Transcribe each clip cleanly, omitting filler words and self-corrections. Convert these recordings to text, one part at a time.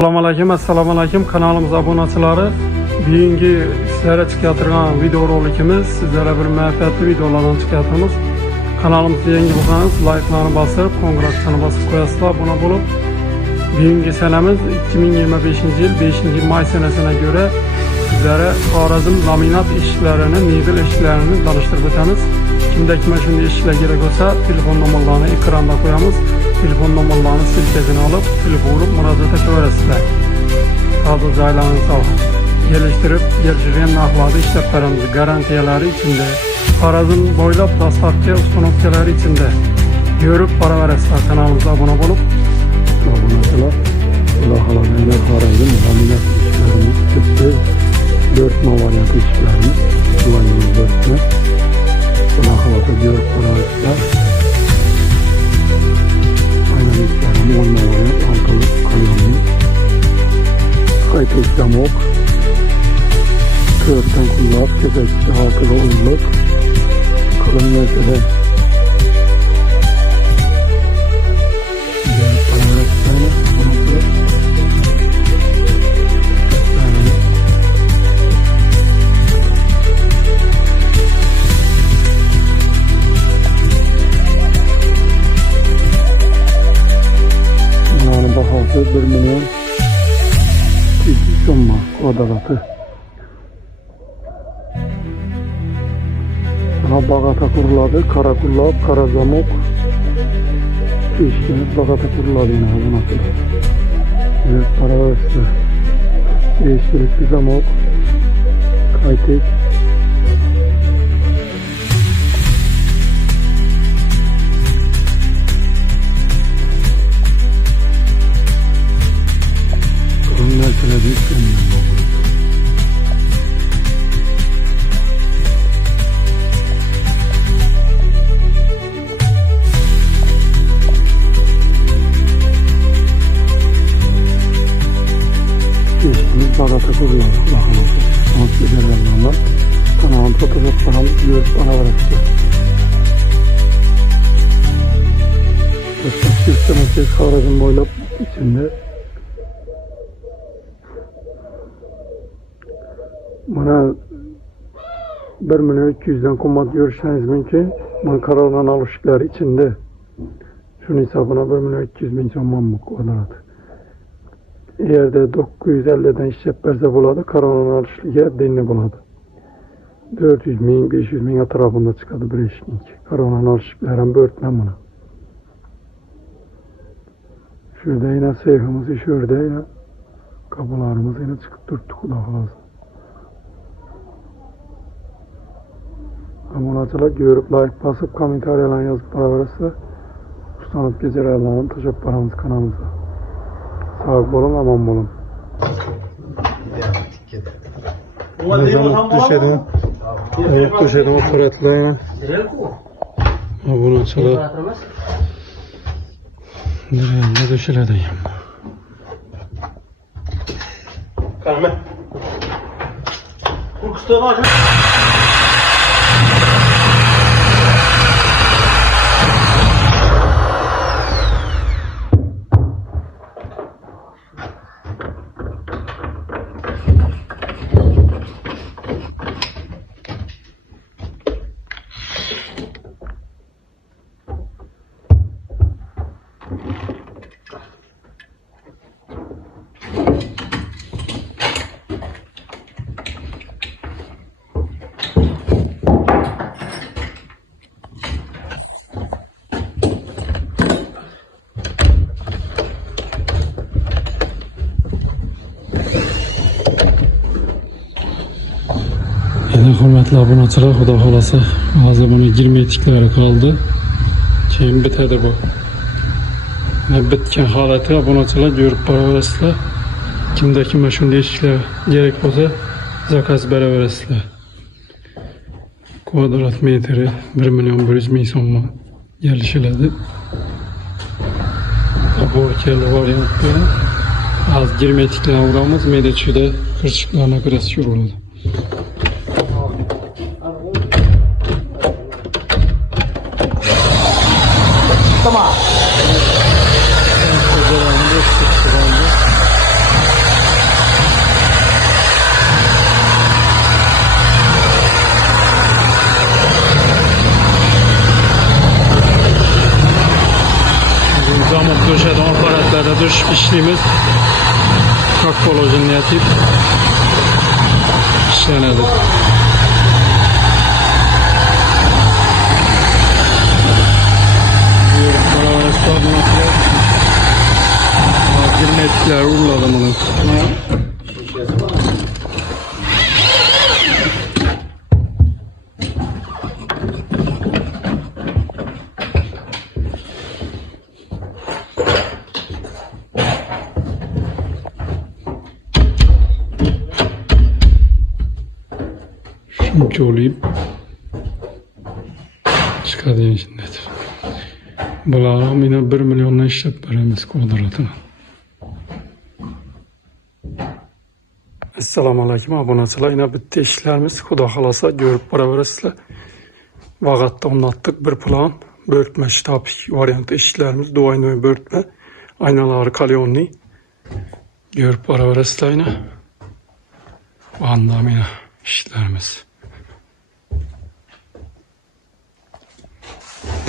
Assalomu alaykum kanalimiz obunachilari. Bugungi sizlarga chiqayotgan video rolikimiz sizlarga bir manfaatli videolardan chiqayotamiz. Kanalimizga yangi bo'lsangiz like'larni bosib, qo'ng'iroqchani bosib qo'yasizlar. Buna bo'lib bugungi sanamiz 2025-yil 5-may sanasına göre sizlere Xorazm laminat eshiklarini, mebel eshiklarini tanıştırıp o'tamiz. Kimda kime shunday eshiklar kerak bo'lsa, telefon nomerlarini ekranda qo'yamiz. Telefon nomerlarini silkasini olib, telefon urib murojaat etaverasizlar. Hozir joylarni geliştirip geliştiren narxlarda ishlab beramiz. Garantiyalari içinde. Xorazm bo'ylab dastavka uстановkalari içinde. Görüp boraverasizlar. Kanalımıza abone olup obunachilar, Xudo xolaganda Xorazm laminat eshiklarimiz chiqdi. 4 variant eshiklarimiz bularning birini Xudo xolasa görüp boraverasizlar. Aynan eshiklarimiz 10 variant altılı kalyonlu. Kaytek zamok. Kırıktan kullanıp köpekçi altılı ulluk. Kılın mesele. Bunların bahası 1 milyon 200 summa kvadratı. Buna bagata kuruladı, kara kullap, kara zamok. Eşkimiz bagata kuruladı yine bu nasıl? Evet, para versin. Eşkilikli zamok, kaytek. Bunlar söylediği kendine. Eşkimiz bagata kuruyor. Nasıl ederlerle kanalın fotoğraflarını görüp bana bıraktı. Başka sistematik Xorazm boylap içinde. Bana 1 milyon 200'den kummat görüşeniz mümkün. Bunun kararından alışıklar içinde. Şunun hesabına 1 milyon 200 bin somman bu kvadrat. Eğer de 950'den işlep berse buladı, kararından alışıklar denli buladı. 400 bin, 500 bin tarafında çıkadı bir eşlik. Kararından alışıklarım börtmem buna. Şurada yine seyfimiz şurada ya. Kapılarımız yine çıkıp durttuk daha fazla. Abunacılar görüp like basıp komentaryalarını yazıp beraberse ustanıp gecelerden taşıp paramız kanalımıza. Sağ olun, aman olun. Düşelim. Evet, düşelim o suratlarına. Abunacılar. Nereye düşelim. Kalma. Bu kısa var. Hürmetli abunachilar, Xudo xolasa hozir buni 20 etiklari qoldi. Keyin bitadi bu. Bitgan holati abunachilar ko'rib boraverasizlar. Kimda kimga shunday eshiklar kerak bo'lsa, zakaz beraverasizlar. Kvadrat metri 1 milyon 100 bin so'mga kelishiladi. Bu kelli variant bilan hozir 20 etiklarni uramiz, meda ichida qirchiqlarni kirasiz bo'ladi. Tamam. işleyimiz kakoloji niyetip işlenedi. Cennetler uğurladım onu. Şimdi olayım. Çıkarayım şimdi. Bularım yine 1 milyonla işlep veremiz kvadratını. Assalamu alaikum abonachilar. Yine bitti işlerimiz. Xudo xolasa görüp baraverasizlar. Vaqatda o'rnatdik bir plan. Börtme shtab varianti ishlarimiz. Do'ynoy börtme. Aynalari kalyonli. Görüp baraverasizlar yine. Vanda yine işlerimiz.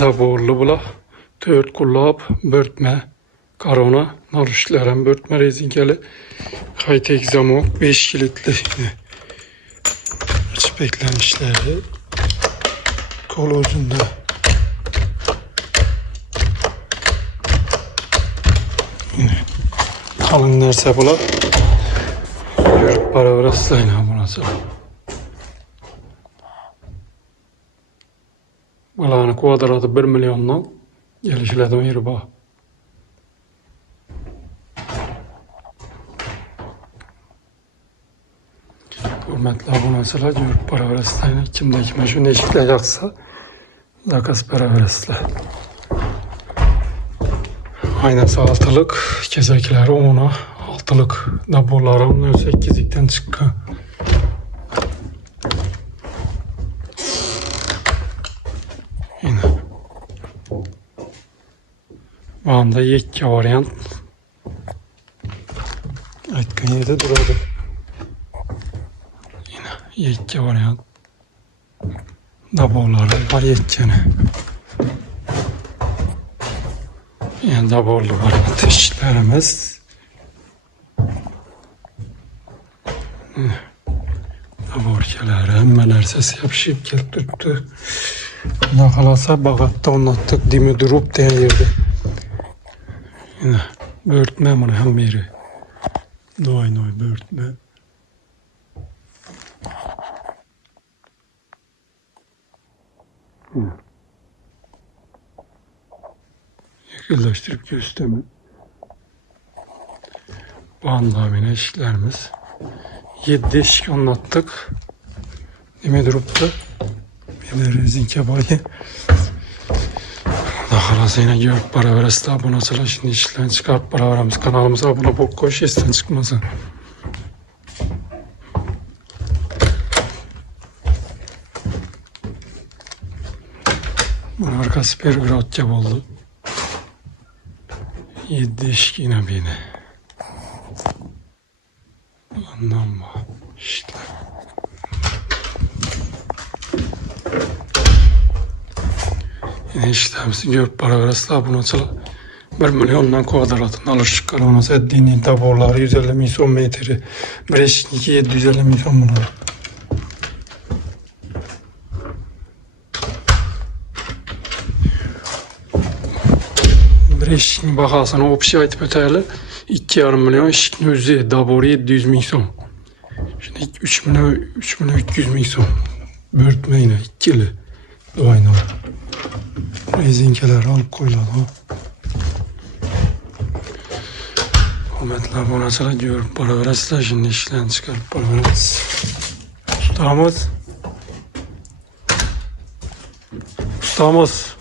Daborlu bula. 4 kullab börtme. Karona. Narışlarım börtme rezinkeli. High-tech zamok 5 kilitli. Açıp eklenmişleri. Kol uzunda. Yine kalın nerse bula. Görüp baraverasizlar burası. Bularni kvadratı 1 milyondan gelişlerden yeri bak. Hürmetli abonachilar, görüp baraverasizlar. Kimde kime şu neşikler yaksa zakaz baraverasizlar. Aynası 6'lık, kezekleri 10'a, 6'lık daborlarım 8'likten çıkan. Yine. Bu anda yekka variant. Aytkan yerde duradi. Yekka variant. Daborları var yekkani. Yani daborlu variant işlerimiz. Daborkeleri hemen ersesi yapışıp gelip tuttu. Xudo xolasa vaqatda o'rnatdik. Dimi durup degan yerda. Yine börtme buni ham beri. Do'ynoy börtme. Yakınlaştırıp gösterme. Bandamine işlerimiz. 7 eşik anlattık. Demi duruptu. Bir de rezinke bayı. Daha yine görüp baraverasizlar abonachilar. Şimdi işlerini çıkarıp baraveramiz. Kanalımıza abone bol koş, esdan çıkmasın. Bunun arkası pergratça oldu. 7 eşik yine beni. Anlamma. İşte. Yine işlerimizi görüp baraverasizlar abonachilar. 1 milyondan kvadratını alış çıkarılmaz. Ettiğinin taborları 150 milyon metri. 1 eşik 750 milyon bunlar. Eşiğin bahasını opsiya aytıp ötərli 2,5 milyon, eşiğin özü daboru 700 milyon. Şimdi 3 milyon 300 milyon. Börtme yine ikili. Doyna. Rezinkeler alıp koyladı. Hürmetli abonachilar, görüp baraverasizlar. Şimdi işlerini çıkarıp baraveramiz. Ustamız. Ustamız.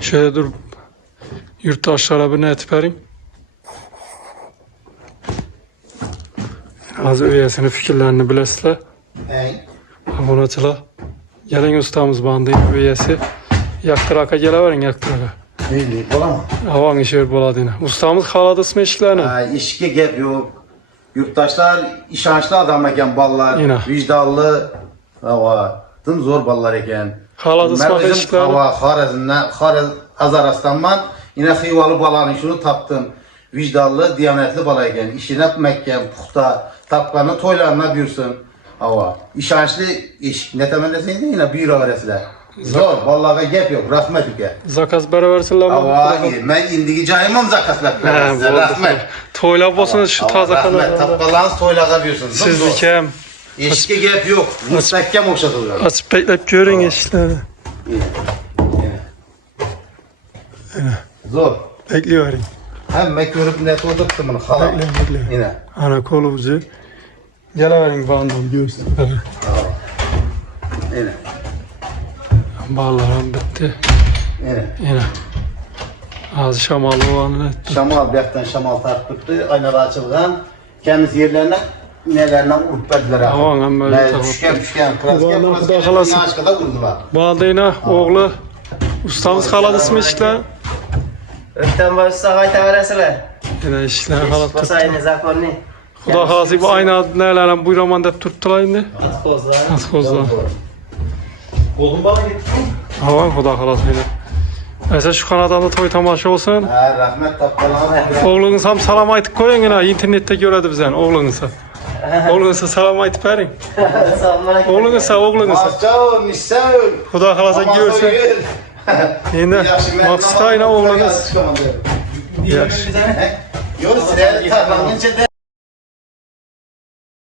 Şöyle dur. Yurttaşlara bir net verin. Az üyesinin fikirlerini bilesizler. Abonachilar. Gelin ustamız bandı üyesi. Yaktıraka geleverin yaktıraka. Neyli, olamam. Havan işi boladı yine. Ustamız haladı ismi işlerini. İşke gep yok. Yurttaşlar işançlı adam eken ballar. Yine. Vicdanlı. Tın zor ballar eken. Haladı ismi işlerini. Harazından, Azaras'tan yine Xivalı balanın şunu taptım. vicdanlı, diyanetli balayken, işine mekken, puxta, tapkanı toylarına büyürsün. Hava. İşançlı iş. Ne temendesin yine büyür öğretiler. Zor. Vallahi gep yok. Rahmet üke. Zakaz berabersinler. Hava. Ben indigi cayımam zakaslar. Rahmet. Toyla bolsun şu taze Rahmet. kanallarda. Tapkalarınız toylağa büyürsün. Sizlik hem. Eşke gep yok. Müstakkem okşatılıyor. Açıp beklep görün eşitleri. Zor. Bekliyorum. Hem ben görüp net olduktu bunu. Halam. Bekle. Yine. Ana kolunuzu. Geleverin bandom göster. Yine. Ballarım bitti. Yine. Yine. Az şamalı olanı etti. Şamal, bir şamal tartıştı. Aynalar açılgan. Kendisi yerlerine nelerine vurup verdiler. Aman, ben böyle tamam. Düşken. Kulağına kuda kalası. Ağaç kadar vurdular. Baldayına oğlu. Ustamız haladı ismi işler. Ökten başsa hayta veresiler. Yine işler halat tuttu. Basayını zakonlu. Kuda halası bu aynı adı nelerle bu roman hep tuttular şimdi. At pozlar. Nasıl kozlar. Oğlum bana gitti. Aman kuda halasıydı. Ese şu kanadanda toy tamaşa olsun. Ha, rahmet tapkalarına. Oğlunuz hem salam aytıp koyun yine internette göredi bizden oğlunuza. Oğlunuza salam aytıp verin. Oğlunuza. Masçao, nisao. Kuda halasa görsün. Yine maksatayla oğlunuz. Yok size tarlanın içinde